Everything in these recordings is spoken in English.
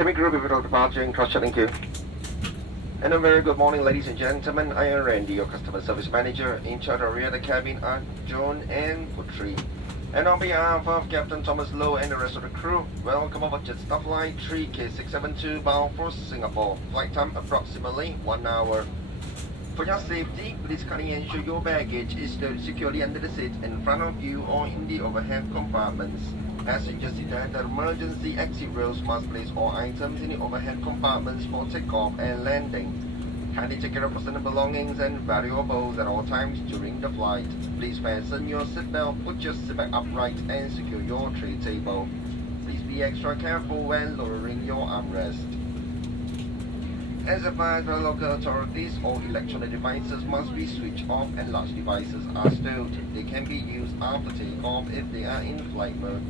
Cabin crew, before departure, cross-check, thank you. And a very good morning, ladies and gentlemen. I am Randy, your customer service manager, in charge of rear the cabin at John and Putri. And on behalf of Captain Thomas Lowe and the rest of the crew, welcome aboard Jetstar Flight 3K672 bound for Singapore. Flight time approximately 1 hour. For your safety, please kindly ensure your baggage is stowed securely under the seat in front of you or in the overhead compartments. Passengers seated at emergency exit rows must place all items in the overhead compartments for takeoff and landing. Kindly take care of personal belongings and valuables at all times during the flight. Please fasten your seatbelt, put your seatbelt upright and secure your tray table. Please be extra careful when lowering your armrest. As advised by local authorities, all electronic devices must be switched off and large devices are stowed. They can be used after takeoff if they are in flight mode.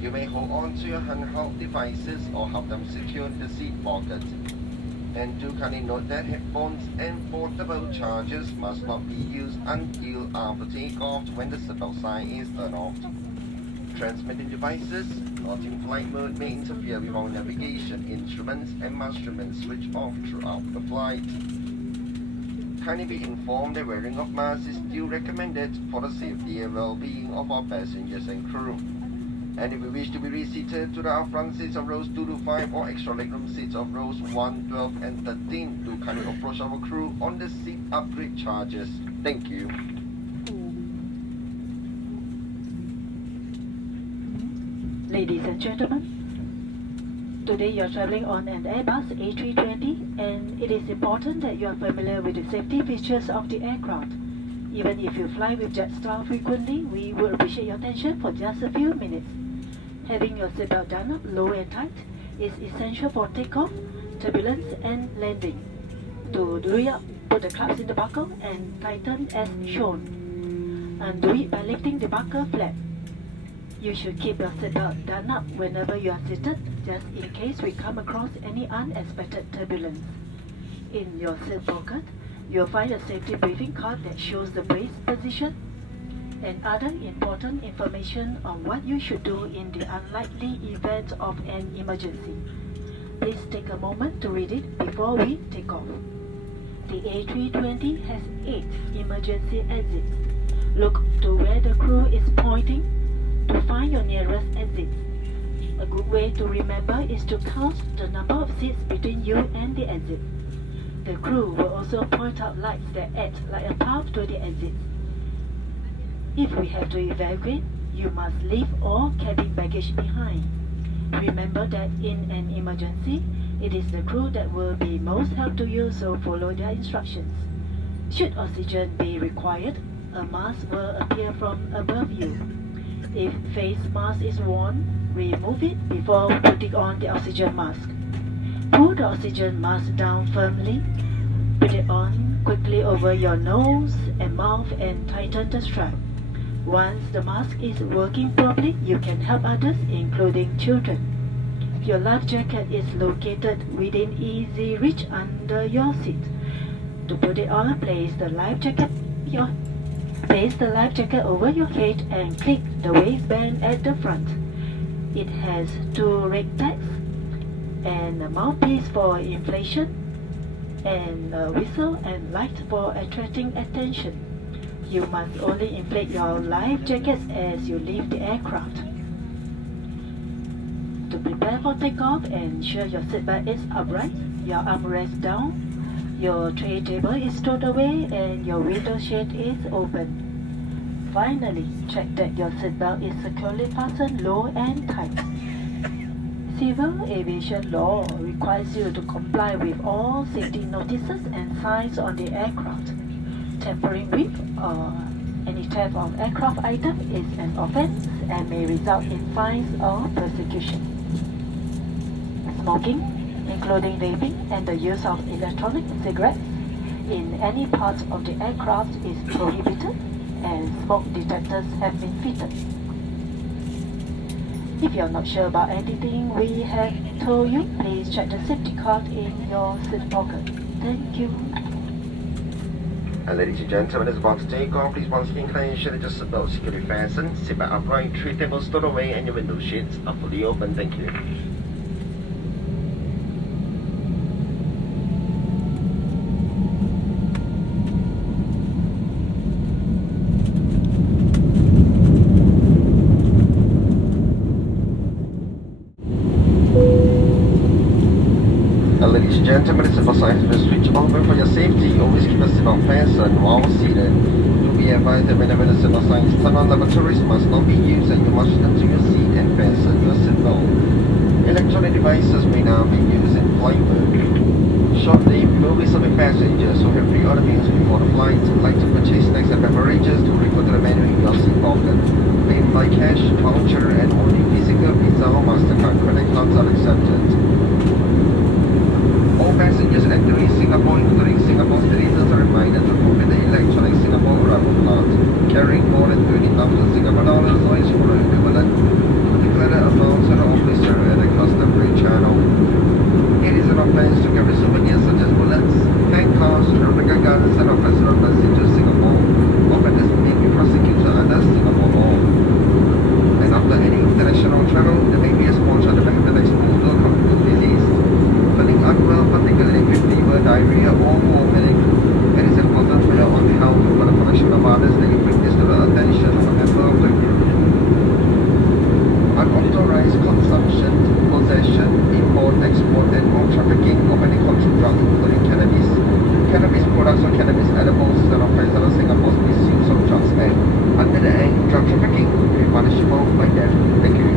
You may hold on to your handheld devices or have them secured in the seat pocket. And do kindly note that headphones and portable chargers must not be used until after takeoff when the seatbelt sign is turned off. Transmitting devices not in flight mode may interfere with our navigation instruments and must remain switched off throughout the flight. Kindly be informed that wearing of masks is still recommended for the safety and well-being of our passengers and crew. And if you wish to be reseated to the front seats of rows 2 to 5 or extra legroom seats of rows 1, 12 and 13, do kindly approach our crew on the seat upgrade charges. Thank you. Ladies and gentlemen, today you are traveling on an Airbus A320 and it is important that you are familiar with the safety features of the aircraft. Even if you fly with Jetstar frequently, we will appreciate your attention for just a few minutes. Having your seatbelt done up low and tight is essential for takeoff, turbulence and landing. To do it up, put the clasps in the buckle and tighten as shown. And do it by lifting the buckle flap. You should keep your seatbelt done up whenever you are seated, just in case we come across any unexpected turbulence. In your seat pocket, you'll find a safety briefing card that shows the brace position and other important information on what you should do in the unlikely event of an emergency. Please take a moment to read it before we take off. The A320 has 8 emergency exits. Look to where the crew is pointing to find your nearest exit. A good way to remember is to count the number of seats between you and the exit. The crew will also point out lights that act like a path to the exit. If we have to evacuate, you must leave all cabin baggage behind. Remember that in an emergency, it is the crew that will be most help to you, so follow their instructions. Should oxygen be required, a mask will appear from above you. If face mask is worn, remove it before putting on the oxygen mask. Pull the oxygen mask down firmly, put it on quickly over your nose and mouth and tighten the strap. Once the mask is working properly, you can help others, including children. Your life jacket is located within easy reach under your seat. To put it on, place the life jacket over your head and click the waistband at the front. It has 2 red tags and a mouthpiece for inflation and a whistle and light for attracting attention. You must only inflate your life jackets as you leave the aircraft. To prepare for takeoff, ensure your seatbelt is upright, your armrest down, your tray table is stowed away and your window shade is open. Finally, check that your seatbelt is securely fastened low and tight. Civil aviation law requires you to comply with all safety notices and signs on the aircraft. Tampering with or any theft of aircraft item is an offense and may result in fines or prosecution. Smoking, including vaping and the use of electronic cigarettes in any part of the aircraft is prohibited and smoke detectors have been fitted. If you're not sure about anything we have told you, please check the safety card in your seat pocket. Thank you. And ladies and gentlemen, as about to take off, please once again kindly ensure that your seatbelt securely fastened, seatbelt upright, tray tables stowed away and your window shades are fully open. Thank you. Ladies and gentlemen, the seatbelt sign has been switched on, but for your safety, always keep a seatbelt fastened while seated. Do be advised that whenever the seatbelt sign is turned on, lavatories must not be used and you must return to your seat and fasten your seatbelt. Electronic devices may now be used in flight mode. Shortly, we will be serving passengers who have pre-ordered meals before the flight, like to purchase snacks and beverages to refer to the menu in your seat pocket. Payment by cash, voucher, and only physical Visa or MasterCard credit cards are accepted. All passengers entering Singapore, including Singapore citizens, are reminded to complete the electronic Singapore arrival card. Carrying more than 20,000 Singapore dollars or its foreign equivalent, to declare the amount to the officer at the customary channel. It is an offense to carry souvenirs such as bullets, handcuffs, replica guns, and offensive weapons into Singapore. Offenders may be prosecuted under Singapore law. And after any international travel, there may be a small chance of being exposed to a communicable disease. Feeling unwell, particularly with fever, diarrhea, or vomiting, it is important for your own health and for the protection of others that you bring this to the attention of a member of the group. Unauthorized consumption, possession, import, export, and or trafficking of any controlled drug, including cannabis, cannabis products or cannabis edibles, is an offense under Singapore's Misuse of Drugs Act. Under the Act, drug trafficking will be punishable by death. Thank you.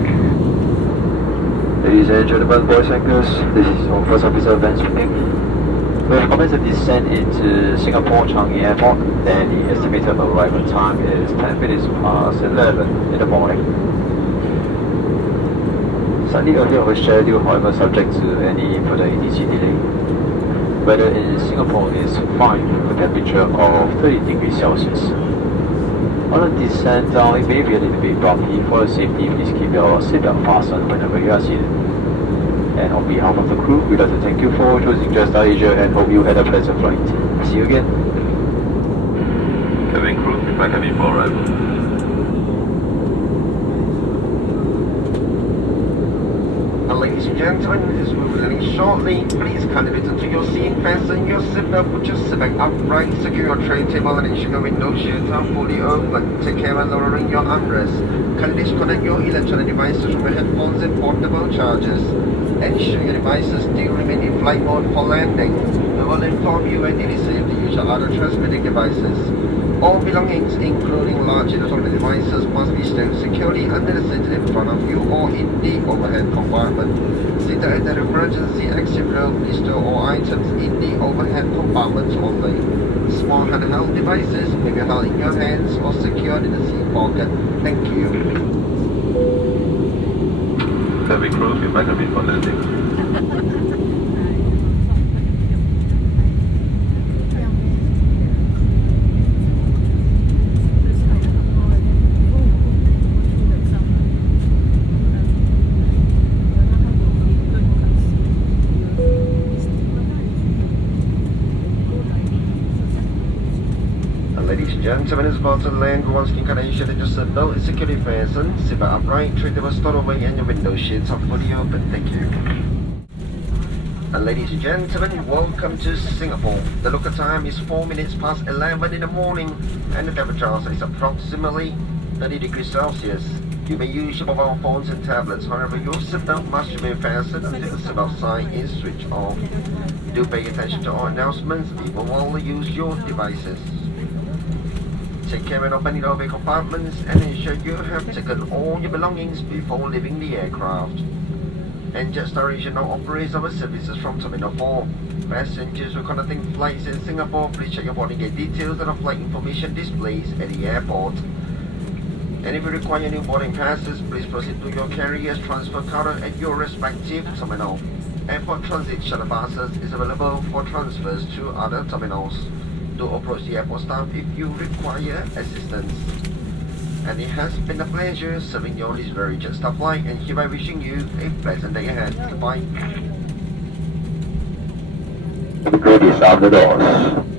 Ladies and gentlemen, boys and girls, this is our first officer Ben speaking. We have commenced the descent into Singapore Changi Airport, and the estimated arrival time is 10 minutes past 11 in the morning. Slightly earlier of schedule, however, subject to any further ATC delay. Weather in Singapore is fine with a temperature of 30 degrees Celsius. On the descent down, it may be a little bit bumpy. For your safety, please keep your seatbelt fastened whenever you are seated. And on behalf of the crew, we'd like to thank you for choosing Jetstar Asia and hope you had a pleasant flight. See you again. Cabin crew, prepare cabin for arrival. Ladies and gentlemen, as we will release shortly, please kindly return to your seat, fasten your seatbelt, put your seat back upright, secure your tray table and ensure your window shades are fully open. Take care when lowering your armrest. Kindly disconnect your electronic devices from your headphones and portable chargers. Ensure your devices still remain in flight mode for landing. We will inform you when it is safe to use your other transmitting devices. All belongings, including large electronic devices, must be stowed securely under the seat in front of you or in the overhead compartment. Seated at the emergency exit row, please store all items in the overhead compartments only. Small handheld devices may be held in your hands or secured in the seat pocket. Thank you. Cabin crew, prepare cabin for landing. Ladies and gentlemen, it's about to land. Once inclination and your seatbelt is securely fastened, seatbelt upright, tray table stowed away, and your window shades are fully open. Thank you. And ladies and gentlemen, welcome to Singapore. The local time is 4 minutes past 11 in the morning, and the temperature is approximately 30 degrees Celsius. You may use your mobile phones and tablets, however your seatbelt must remain fastened until the seatbelt sign is switched off. Do pay attention to all announcements, people will only use your devices. Take care when opening the overhead compartments and ensure you have taken all your belongings before leaving the aircraft. And Jetstar Asia now operates our services from Terminal 4. Passengers who are conducting flights in Singapore, please check your boarding gate details and flight information displays at the airport. And if you require new boarding passes, please proceed to your carrier's transfer counter at your respective terminal. Airport Transit shuttle buses is available for transfers to other terminals. Do approach the airport staff if you require assistance. And it has been a pleasure serving you on this very Jetstar flight, and hereby wishing you a pleasant day ahead. Goodbye. Ladies on the doors.